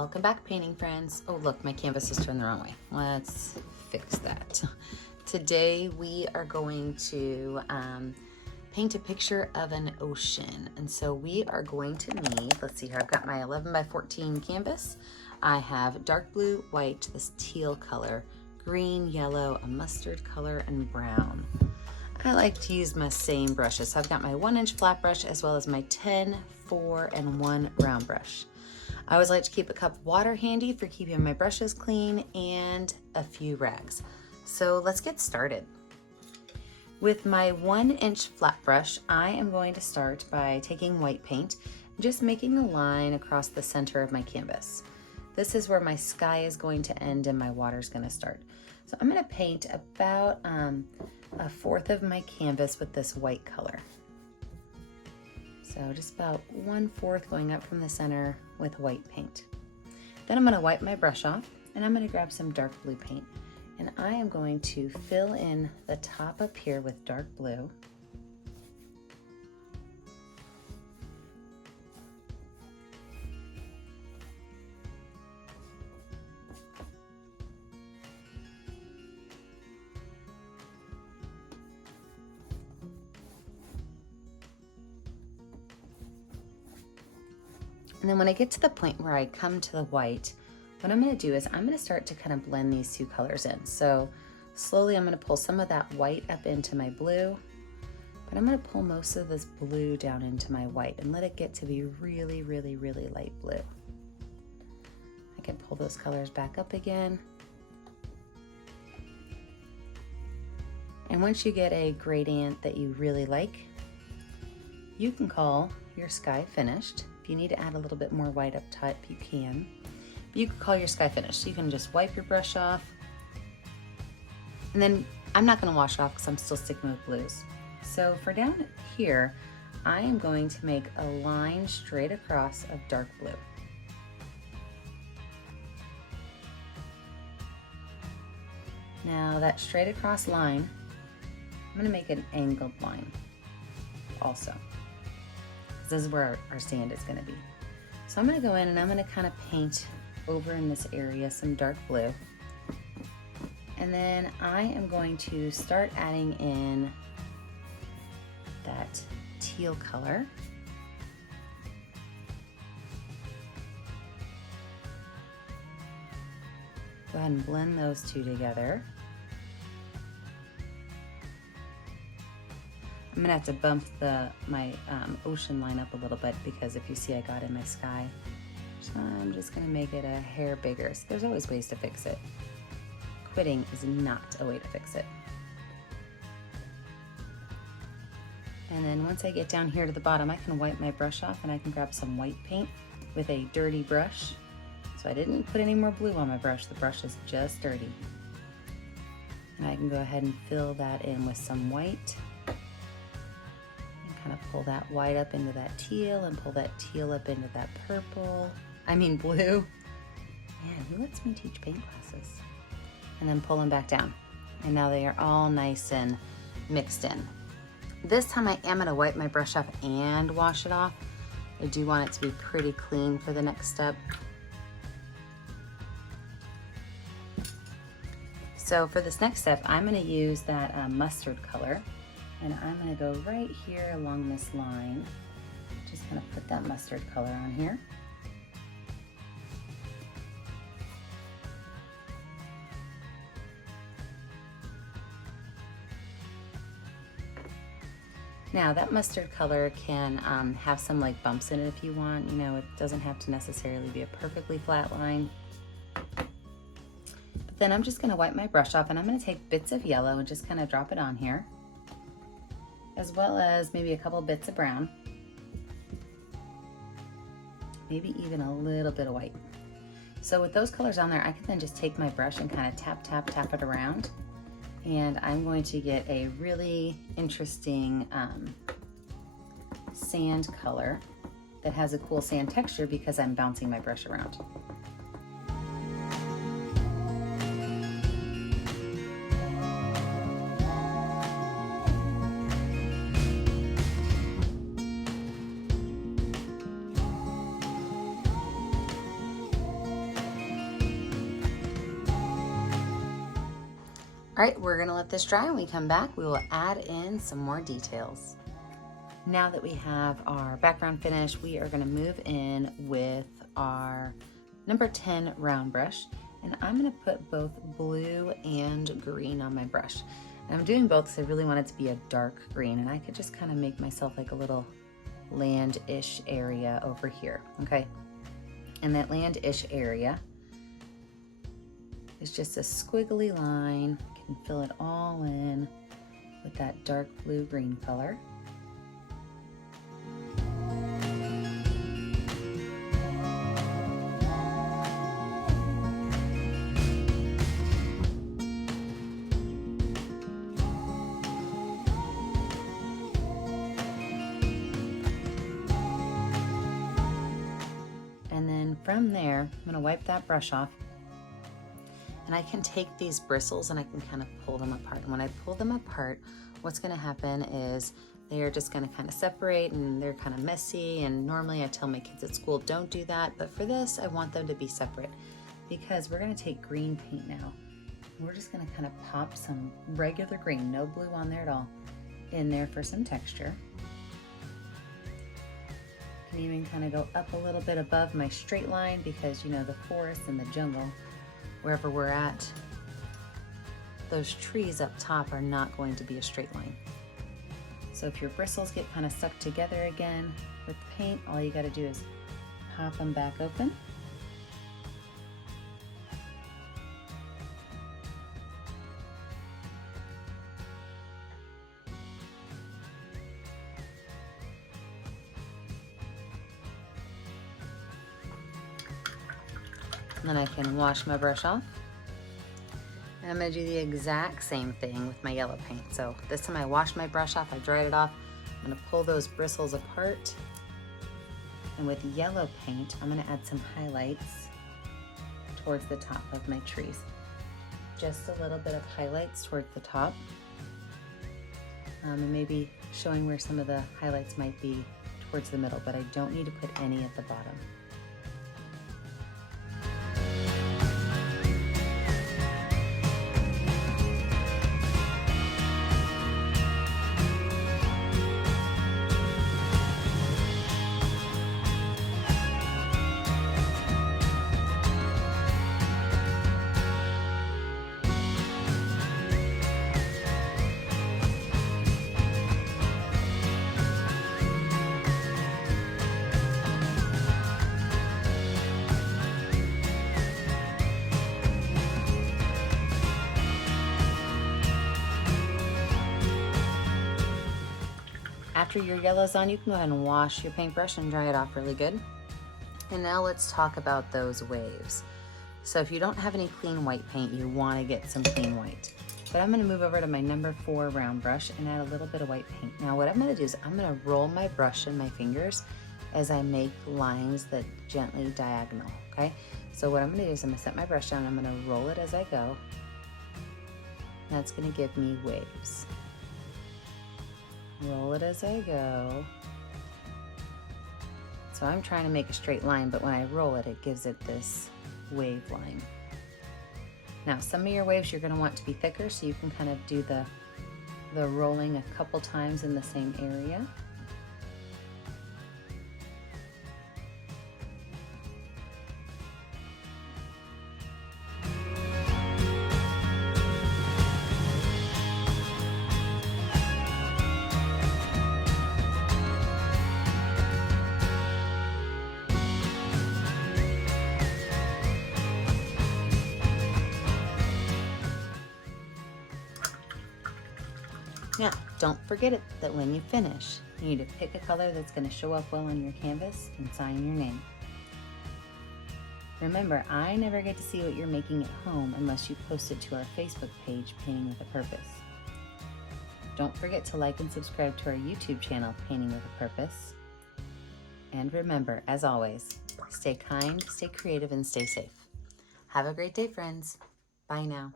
Welcome back, painting friends. Oh look, my canvas is turned the wrong way. Let's fix that. Today we are going to paint a picture of an ocean. And so we are going to need, let's see here, I've got my 11 by 14 canvas. I have dark blue, white, this teal color, green, yellow, a mustard color, and brown. I like to use my same brushes. So I've got my 1-inch flat brush as well as my 10, 4, and 1 round brush. I always like to keep a cup of water handy for keeping my brushes clean and a few rags. So let's get started. With my 1-inch flat brush, I am going to start by taking white paint and just making a line across the center of my canvas. This is where my sky is going to end and my water is going to start. So I'm going to paint about a fourth of my canvas with this white color. So just about 1/4 going up from the center with white paint. Then I'm going to wipe my brush off and I'm going to grab some dark blue paint. And I am going to fill in the top up here with dark blue. And then when I get to the point where I come to the white, what I'm going to do is I'm going to start to kind of blend these two colors in. So slowly I'm going to pull some of that white up into my blue, but I'm going to pull most of this blue down into my white and let it get to be really, really, really light blue. I can pull those colors back up again. And once you get a gradient that you really like, you can call your sky finished. If you need to add a little bit more white up top, you can. You can call your sky finished. So you can just wipe your brush off. And then I'm not going to wash it off because I'm still sticking with blues. So for down here, I am going to make a line straight across of dark blue. Now that straight across line, I'm going to make an angled line also. This is where our sand is going to be. So I'm going to go in and I'm going to kind of paint over in this area some dark blue. And then I am going to start adding in that teal color. Go ahead and blend those two together. I'm gonna have to bump my ocean line up a little bit because if you see I got in my sky. So I'm just gonna make it a hair bigger. So there's always ways to fix it. Quitting is not a way to fix it. And then once I get down here to the bottom, I can wipe my brush off and I can grab some white paint with a dirty brush. So I didn't put any more blue on my brush. The brush is just dirty. And I can go ahead and fill that in with some white. Kind of pull that white up into that teal and pull that teal up into that blue. Man, who lets me teach paint classes? And then pull them back down. And now they are all nice and mixed in. This time I am gonna wipe my brush off and wash it off. I do want it to be pretty clean for the next step. So for this next step, I'm gonna use that mustard color. And I'm going to go right here along this line. Just kind of put that mustard color on here. Now that mustard color can have some like bumps in it if you want. You know, it doesn't have to necessarily be a perfectly flat line. But then I'm just going to wipe my brush off and I'm going to take bits of yellow and just kind of drop it on here, as well as maybe a couple bits of brown, maybe even a little bit of white. So with those colors on there, I can then just take my brush and kind of tap, tap, tap it around. And I'm going to get a really interesting sand color that has a cool sand texture because I'm bouncing my brush around. All right, we're gonna let this dry. When we come back, we will add in some more details. Now that we have our background finished, we are gonna move in with our number 10 round brush, and I'm gonna put both blue and green on my brush. And I'm doing both because I really want it to be a dark green, and I could just kind of make myself like a little land-ish area over here, okay? And that land-ish area is just a squiggly line. You can fill it all in with that dark blue-green color. And then from there, I'm gonna wipe that brush off, and I can take these bristles and I can kind of pull them apart. And when I pull them apart, what's gonna happen is they are just gonna kind of separate, and they're kind of messy. And normally I tell my kids at school, don't do that. But for this, I want them to be separate, because we're gonna take green paint now. And we're just gonna kind of pop some regular green, no blue on there at all, in there for some texture. Can even kind of go up a little bit above my straight line, because you know, the forest and the jungle, wherever we're at, those trees up top are not going to be a straight line. So if your bristles get kind of stuck together again with the paint, all you got to do is pop them back open. And then I can wash my brush off. And I'm gonna do the exact same thing with my yellow paint. So this time I washed my brush off, I dried it off. I'm gonna pull those bristles apart. And with yellow paint, I'm gonna add some highlights towards the top of my trees. Just a little bit of highlights towards the top. And maybe showing where some of the highlights might be towards the middle, but I don't need to put any at the bottom. After your yellow's on, you can go ahead and wash your paintbrush and dry it off really good. And now let's talk about those waves. So if you don't have any clean white paint, you want to get some clean white. But I'm going to move over to my number 4 round brush and add a little bit of white paint. Now what I'm going to do is I'm going to roll my brush in my fingers as I make lines that gently diagonal, okay? So what I'm going to do is I'm going to set my brush down, I'm going to roll it as I go. That's going to give me waves. Roll it as I go. So I'm trying to make a straight line, but when I roll it, it gives it this wave line. Now, some of your waves you're going to want to be thicker, so you can kind of do the rolling a couple times in the same area. Now, don't forget it that when you finish, you need to pick a color that's going to show up well on your canvas and sign your name. Remember, I never get to see what you're making at home unless you post it to our Facebook page, Painting with a Purpose. Don't forget to like and subscribe to our YouTube channel, Painting with a Purpose. And remember, as always, stay kind, stay creative, and stay safe. Have a great day, friends. Bye now.